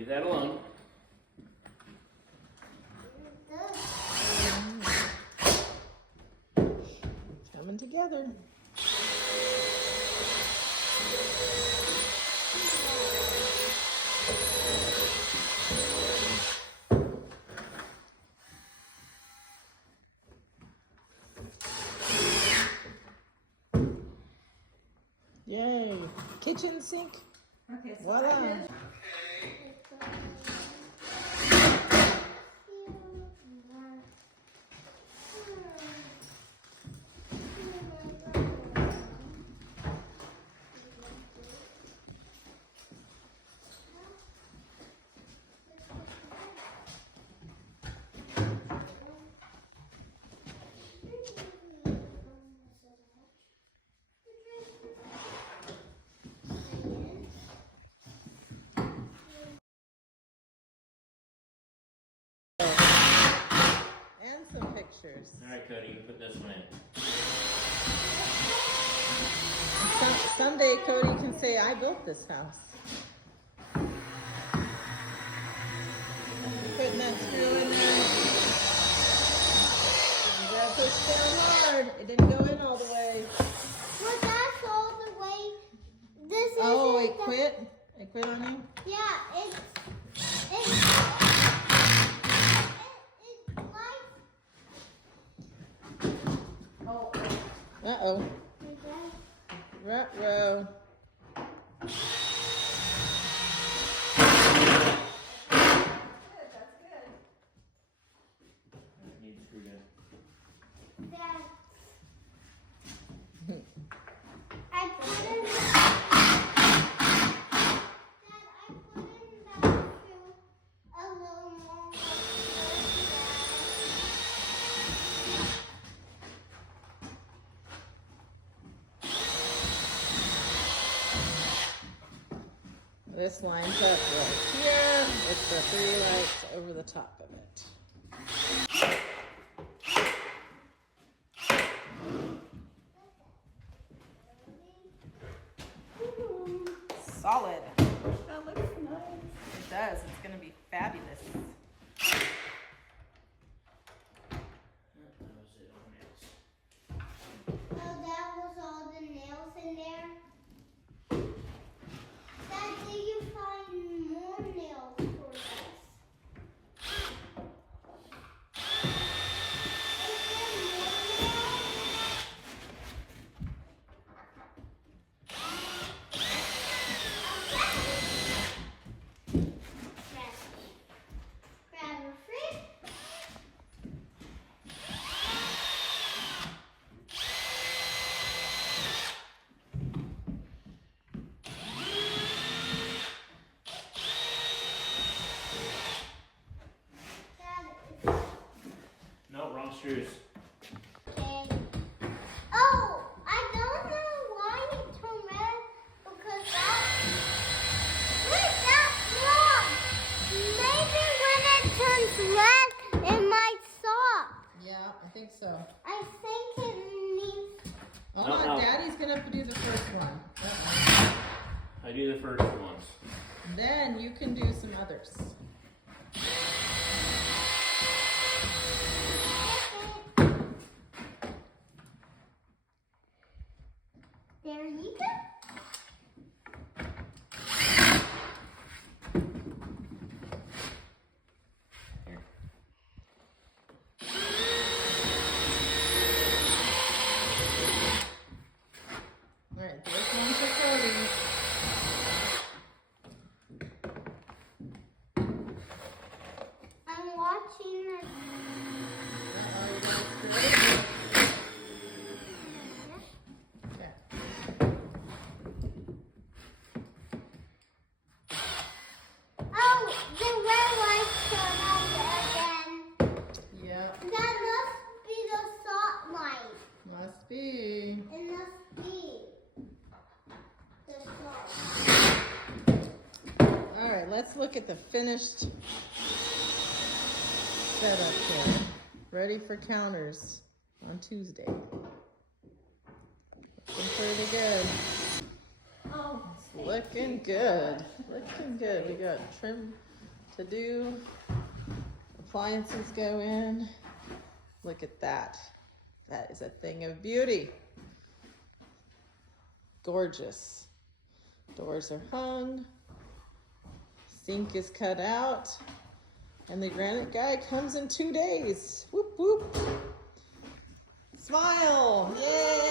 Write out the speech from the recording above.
Leave that alone. It's coming together. Yay! Kitchen sink. Okay, so Voila. I did. And some pictures. All right, Cody, you put this one in. Someday Cody can say, I built this house. Putting that screw in there. You gotta push down hard. It didn't go in all the way. Well, that's all the way. This is. Oh, it quit? It quit on you? Yeah, it's like. Uh-oh. Ruh-roh. That's good. Need to screw down. That I put in that shoe a little more. This lines up right here with the 3 lights over the top of it. Solid. That looks nice. It does. It's going to be fabulous. That was it on nails. Oh, that was all the nails in there. Dad, did you find more nails for us? Is there more nails? Grab a fruit. Dad, No, wrong screws. okay. Oh, I don't know why it turned red because that. Wait, that's wrong. Maybe when it turns red, it might stop. Yeah, I think so. I think it needs. Hold No, on, no. Daddy's going to do the first one. I do the first ones. Then you can do some others. There you go. Here. All right, this one's for Cody. I'm watching it. Okay. Oh, the red light turned on again. Yeah, That must be the salt light. must be. It must be the salt. All right, let's look at the finished setup here. Ready for counters on Tuesday. Looking pretty good. Oh, Looking good. Looking good. We got trim to do. Appliances go in. Look at that. That is a thing of beauty. Gorgeous. Doors are hung. Sink is cut out. And the granite guy comes in 2 days. Whoop, whoop. Smile. Yay!